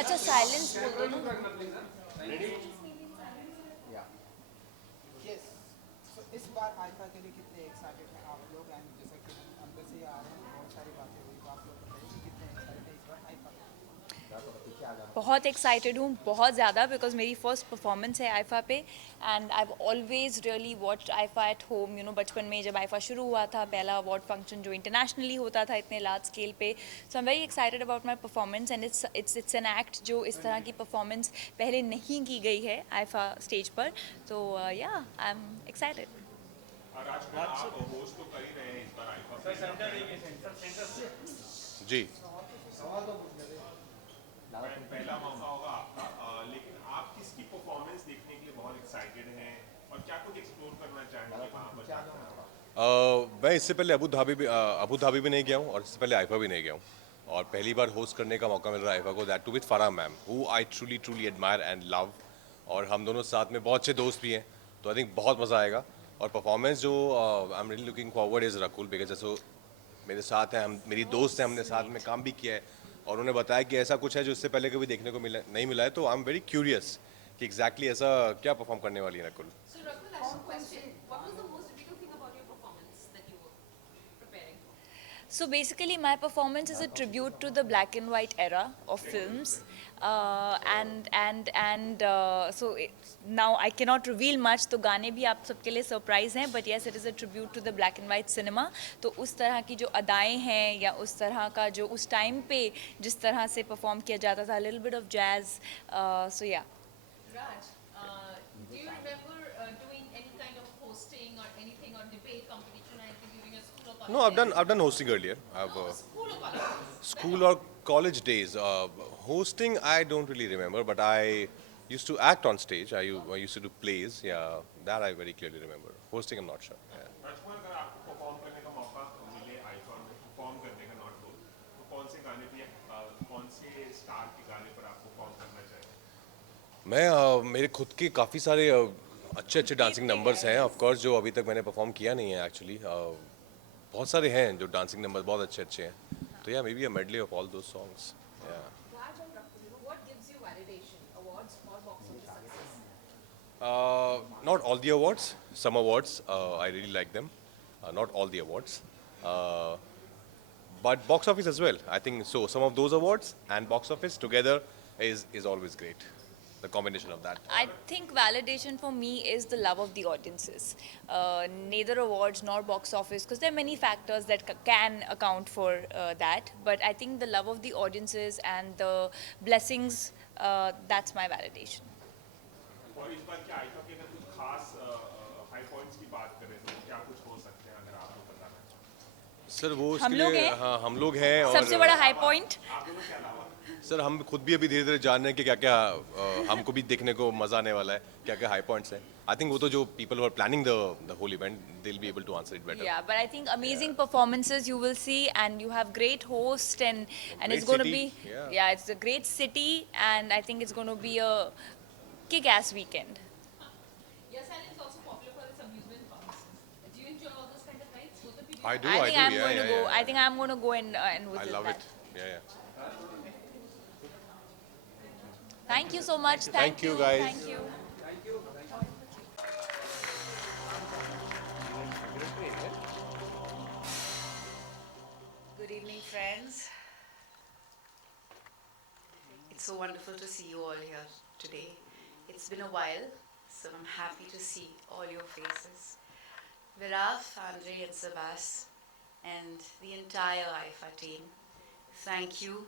अच्छा साइलेंस बोल दो ना. यस सो इस बार आइफा के लिए कितने एक्साइटेड हैं आप लोग एंड जैसा कि हम अंदर से ही आ रहे हैं बहुत सारी बातें हुई तो आप लोग बताइए कि कितने एक्साइटेड हैं इस बार आइफा के लिए. बहुत एक्साइटेड हूँ बहुत ज़्यादा बिकॉज मेरी फर्स्ट परफॉर्मेंस है आईफा पे and I always really watch IIFA at home you know बचपन में जब आईफा शुरू हुआ था पहला अवार्ड फंक्शन जो इंटरनेशनली होता था इतने लार्ज स्केल पे so I am very excited about my performance and it's an act जो इस तरह की परफॉर्मेंस पहले नहीं की गई है आईफा स्टेज पर तो या आई एम एक्साइटेड. राजकुमार आप होस्ट तो कर ही रहे हैं इस बार आईफा जी. पहला मौका होगा आपका लेकिन आप किसकी परफॉर्मेंस देखने के लिए बहुत एक्साइटेड हैं और क्या कुछ एक्सप्लोर करना चाहेंगे वहाँ पर मैं इससे पहले अबू धाबी भी नहीं गया हूँ और इससे पहले आईफा भी नहीं गया हूँ और पहली बार होस्ट करने का मौका मिल रहा है आईफा को that too with Farah ma'am who I truly admire and love और हम दोनों साथ में बहुत अच्छे दोस्त भी हैं तो आई थिंक बहुत मज़ा आएगा और परफॉर्मेंस जो I am really looking forward is Rakul because जैसे मेरे साथ हैं हम मेरी दोस्त हैं हमने साथ में काम भी किया है और उन्होंने बताया कि ऐसा कुछ है जो इससे पहले कभी देखने को नहीं मिला है तो आई एम वेरी क्यूरियस कि एग्जैक्टली ऐसा क्या परफॉर्म करने वाली है Rakul. So Rakul, I have a question. What was the most difficult thing about your performance that you were preparing for? So basically, my performance is a tribute to the black and white era of films, so now I cannot reveal much. तो गाने भी आप सबके लिए surprise हैं, but yes, it is a tribute to the black and white cinema. तो उस तरह की जो अदाएं हैं या उस तरह का जो उस टाइम पे जिस तरह से परफॉर्म किया जाता था, little bit of jazz, so yeah. Raj, do you remember doing any kind of hosting or anything or debate competition or anything during your school or college? No, I've done hosting earlier. School or college? School or college days. Hosting, I don't really remember, but I used to act on stage. I used to do plays. Yeah, that I very clearly remember. Hosting, I'm not sure. Yeah. राजकुमार अगर आपको perform करने का मौका मिले IIFA में perform करने का not host तो कौन से गाने पे कौन से स्टार के गाने पर आप परफॉर्म करना चाहेंगे मेरे खुद के काफ़ी सारे अच्छे डांसिंग नंबर्स हैं ऑफ कोर्स जो अभी तक मैंने परफॉर्म किया नहीं है एक्चुअली बहुत सारे हैं जो डांसिंग नंबर बहुत अच्छे हैं तो या may be a medley of all those songs. Raj and Rakul, what gives you validation? Awards or box office success? Not all the awards. Some awards I really like them. Not all the awards. But box office as well. I think so. Some of those awards and box office together is always great. The combination of that. I think validation for me is the love of the audiences. Neither awards nor box office, because there are many factors that can account for that. But I think the love of the audiences and the blessings, that's my validation. और इस बार क्या IIFA के अगर कुछ खास high points की बात करें तो क्या कुछ हो सकते हैं अगर आप लोग बताना चाहें सर वो हम उसके लोग लिए हैं। हाँ हम लोग हैं और सबसे बड़ा हाई पॉइंट आप लोगों के अलावा सर हम खुद भी अभी धीरे धीरे जान रहे हैं कि क्या क्या हमको भी देखने को मजा आने वाला है क्या क्या हाई पॉइंट्स हैं आई थिंक वो तो जो people who are planning the whole event they will be able to answer it better. Yeah, but I think amazing performances you will see, and you have great host, and it's Great going to city, be yeah. it's a great city, and I think it's going to be a kick-ass weekend. Yes, and it's also popular for its amusement parks. Do you enjoy all those kind of rides? Both of you? I do, I I think do, I'm yeah, going to yeah, go. yeah. I think I'm going to go and I visit love that. it. Yeah. Thank you so much. Thank you, guys. Thank you. Good evening, friends. It's so wonderful to see you all here today. It's been a while, so I'm happy to see all your faces. Viraf, Andre, and Sabas, and the entire IFA team, thank you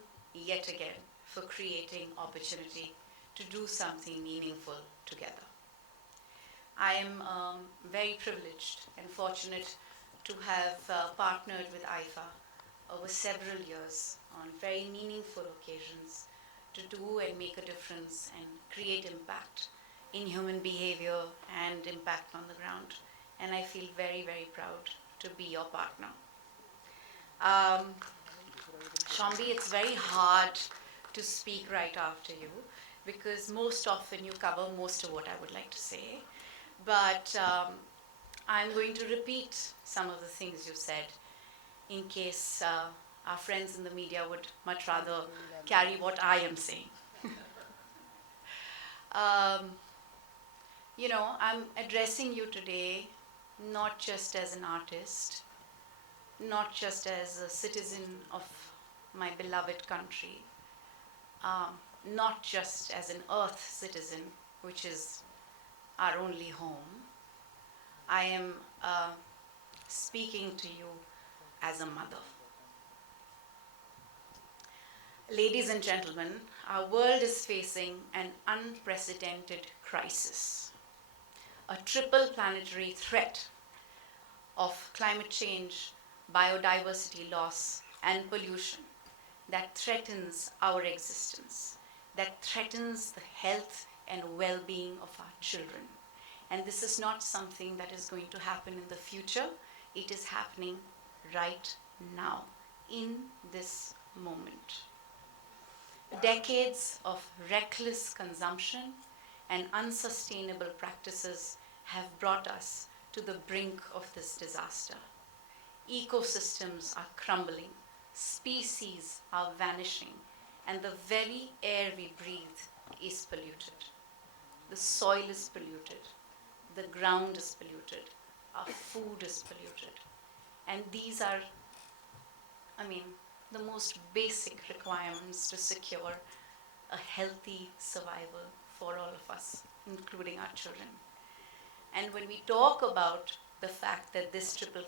yet again for creating opportunity to do something meaningful together. I am very privileged and fortunate to have partnered with IFA over several years on very meaningful occasions to do and make a difference and create impact in human behavior and impact on the ground. And I feel very, very proud to be your partner. Shambi, it's very hard to speak right after you because most often you cover most of what I would like to say. But I'm going to repeat some of the things you said in case our friends in the media would much rather carry what I am saying. Um, I'm addressing you today not just as an artist, not just as a citizen of my beloved country, not just as an earth citizen, which is our only home. I am speaking to you as a mother. Ladies and gentlemen, our world is facing an unprecedented crisis, a triple planetary threat of climate change, biodiversity loss, and pollution that threatens our existence, that threatens the health and well-being of our children. And this is not something that is going to happen in the future. It is happening right now, in this moment. Decades of reckless consumption and unsustainable practices have brought us to the brink of this disaster. Ecosystems are crumbling, species are vanishing, and the very air we breathe is polluted. The soil is polluted, the ground is polluted, our food is polluted. And these are, the most basic requirements to secure a healthy survival for all of us, including our children. And when we talk about the fact that this triple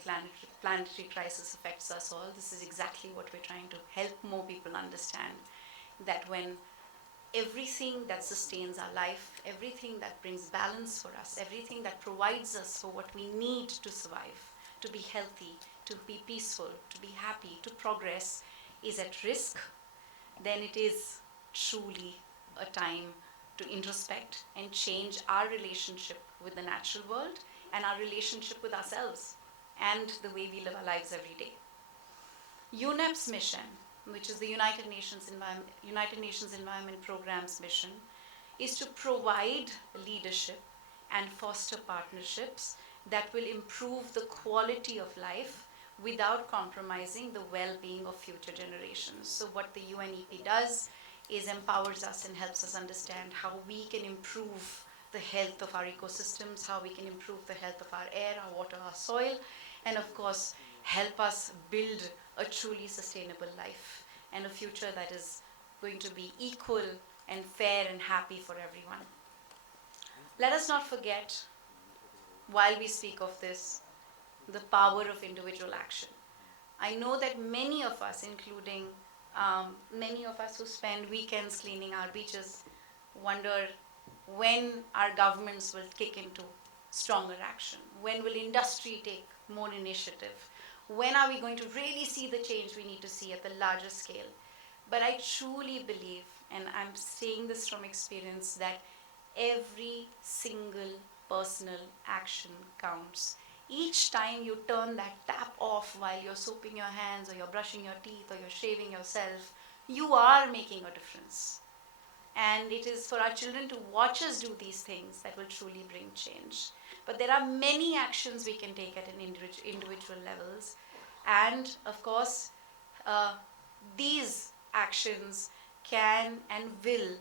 planetary crisis affects us all, this is exactly what we're trying to help more people understand, that when everything that sustains our life, everything that brings balance for us, everything that provides us for what we need to survive, to be healthy, to be peaceful, to be happy, to progress, is at risk, then it is truly a time to introspect and change our relationship with the natural world and our relationship with ourselves and the way we live our lives every day. UNEP's mission, which is the United Nations Environment Programme's mission, is to provide leadership and foster partnerships that will improve the quality of life without compromising the well-being of future generations. So what the UNEP does is empowers us and helps us understand how we can improve the health of our ecosystems, how we can improve the health of our air, our water, our soil, and of course, help us build a truly sustainable life and a future that is going to be equal and fair and happy for everyone. Let us not forget, while we speak of this, the power of individual action. I know that many of us, including many of us who spend weekends cleaning our beaches, wonder when our governments will kick into stronger action. When will industry take more initiative? When are we going to really see the change we need to see at the larger scale? But I truly believe, and I'm saying this from experience, that every single personal action counts. Each time you turn that tap off while you're soaping your hands or you're brushing your teeth or you're shaving yourself, you are making a difference. And it is for our children to watch us do these things that will truly bring change. But there are many actions we can take at an individual levels. And of course, these actions can and will,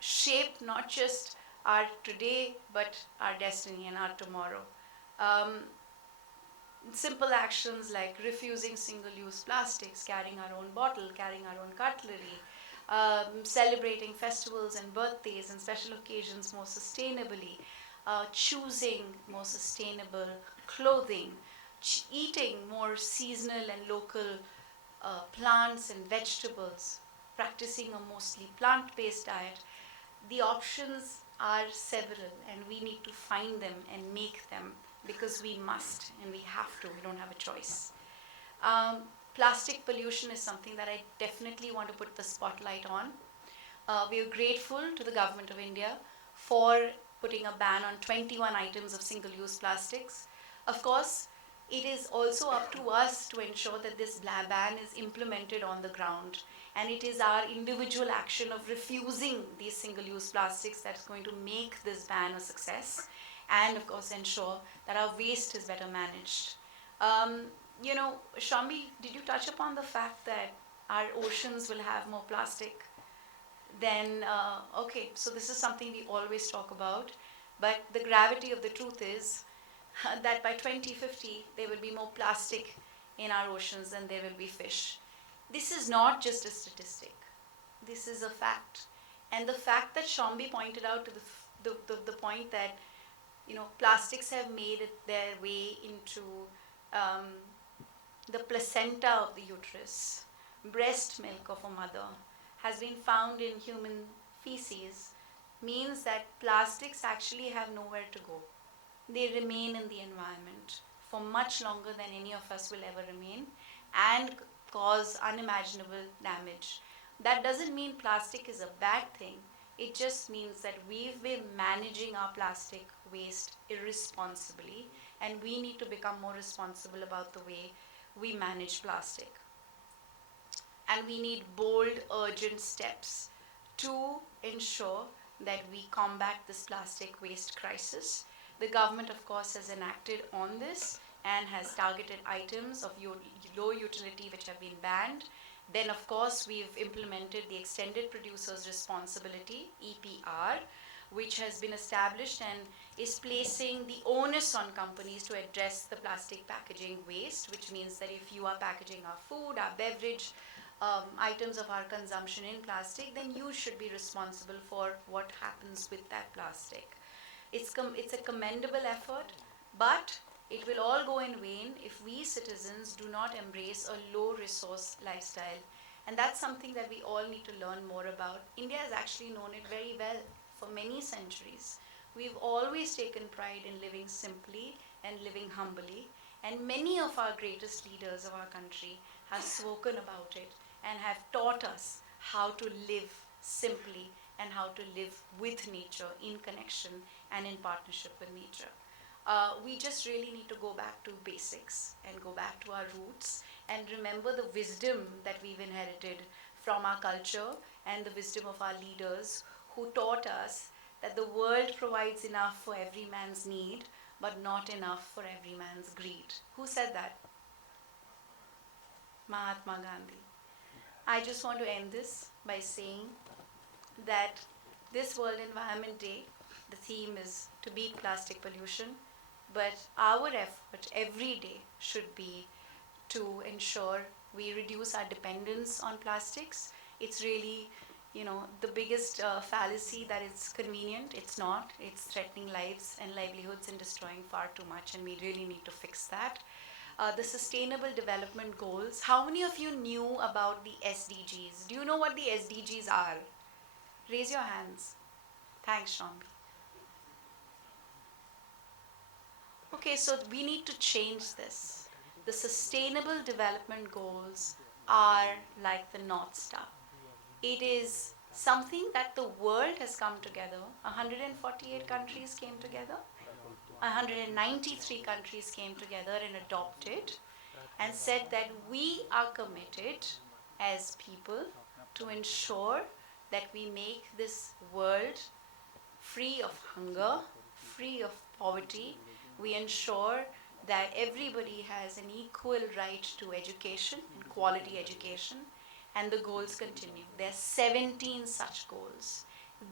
shape not just our today, but our destiny and our tomorrow. Simple actions like refusing single-use plastics, carrying our own bottle, carrying our own cutlery, celebrating festivals and birthdays and special occasions more sustainably, choosing more sustainable clothing, eating more seasonal and local plants and vegetables, practicing a mostly plant-based diet. The options are several, and we need to find them and make them because we must and we have to. We don't have a choice. Plastic pollution is something that I definitely want to put the spotlight on. We are grateful to the Government of India for putting a ban on 21 items of single-use plastics. Of course, it is also up to us to ensure that this ban is implemented on the ground. And it is our individual action of refusing these single-use plastics that's going to make this ban a success. And of course, ensure that our waste is better managed. Um, you know, Shambi, did you touch upon the fact that our oceans will have more plastic? Then, okay, so this is something we always talk about. But the gravity of the truth is that by 2050, there will be more plastic in our oceans than there will be fish. This is not just a statistic, this is a fact. And the fact that Shambi pointed out to the point that, you know, plastics have made it their way into um, the placenta of the uterus, breast milk of a mother, has been found in human feces, means that plastics actually have nowhere to go. They remain in the environment for much longer than any of us will ever remain and cause unimaginable damage. That doesn't mean plastic is a bad thing. It just means that we've been managing our plastic waste irresponsibly, and we need to become more responsible about the way we manage plastic. And we need bold, urgent steps to ensure that we combat this plastic waste crisis. The government, of course, has enacted on this and has targeted items of low utility which have been banned. Then, of course, we've implemented the Extended Producers Responsibility, EPR, which has been established and is placing the onus on companies to address the plastic packaging waste, which means that if you are packaging our food, our beverage, items of our consumption in plastic, then you should be responsible for what happens with that plastic. It's a commendable effort, but it will all go in vain if we citizens do not embrace a low resource lifestyle. And that's something that we all need to learn more about. India has actually known it very well for many centuries. We've always taken pride in living simply and living humbly, and many of our greatest leaders of our country have spoken about it and have taught us how to live simply and how to live with nature in connection and in partnership with nature. We just really need to go back to basics and go back to our roots and remember the wisdom that we've inherited from our culture and the wisdom of our leaders who taught us that the world provides enough for every man's need, but not enough for every man's greed. Who said that? Mahatma Gandhi. I just want to end this by saying that this World Environment Day, the theme is to beat plastic pollution, but our effort every day should be to ensure we reduce our dependence on plastics. It's really, you know, the biggest fallacy that it's convenient. It's not. It's threatening lives and livelihoods and destroying far too much, and we really need to fix that. The Sustainable Development Goals. How many of you knew about the SDGs? Do you know what the SDGs are? Raise your hands. Thanks, Shambi. Okay, so we need to change this. The Sustainable Development Goals are like the North Star. It is something that the world has come together. 148 countries came together. 193 countries came together and adopted and said that we are committed as people to ensure that we make this world free of hunger, free of poverty. We ensure that everybody has an equal right to education and quality education, and the goals continue. There are 17 such goals.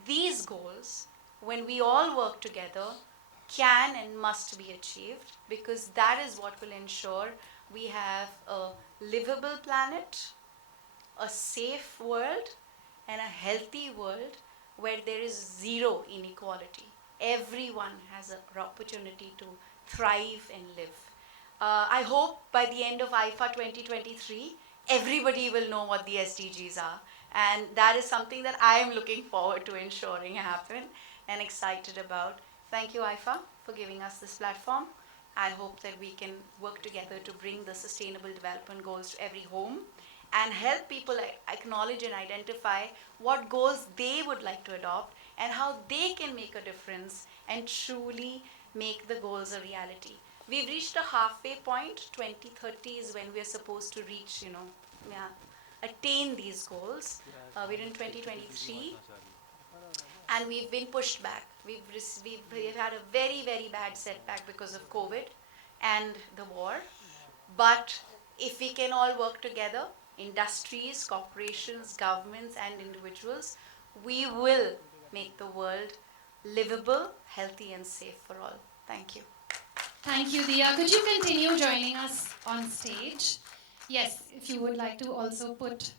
These goals, when we all work together, can and must be achieved, because that is what will ensure we have a livable planet, a safe world, and a healthy world where there is zero inequality. Everyone has an opportunity to thrive and live. I hope by the end of Iifa 2023, everybody will know what the SDGs are. And that is something that I am looking forward to ensuring happen and excited about. Thank you, Iifa, for giving us this platform. I hope that we can work together to bring the Sustainable Development Goals to every home and help people acknowledge and identify what goals they would like to adopt and how they can make a difference and truly make the goals a reality. We've reached a halfway point. 2030 is when we're supposed to reach, attain these goals. We're in 2023 and we've been pushed back. We've had a very, very bad setback because of COVID and the war. But if we can all work together, industries, corporations, governments, and individuals, we will make the world livable, healthy, and safe for all. Thank you. Thank you, Dia. Could you continue joining us on stage? Yes, if you would like to also put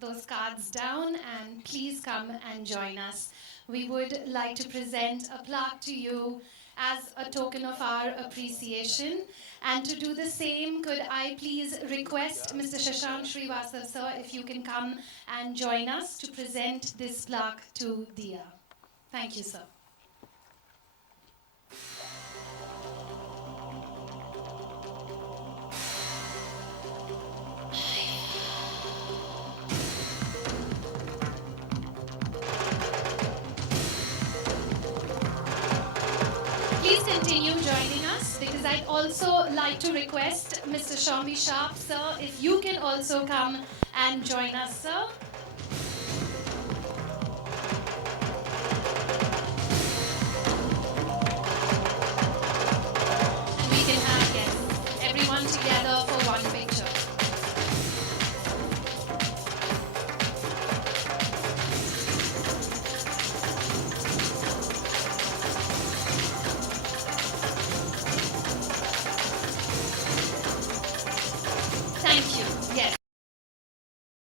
those cards down and please come and join us. We would like to present a plaque to you as a token of our appreciation. And to do the same, could I please request Mr. Shashank Srivastav, sir, if you can come and join us to present this plaque to Dia. Thank you, sir. Please continue joining us because I'd also like to request Mr. Shombi Sharp, sir, if you can also come and join us, sir.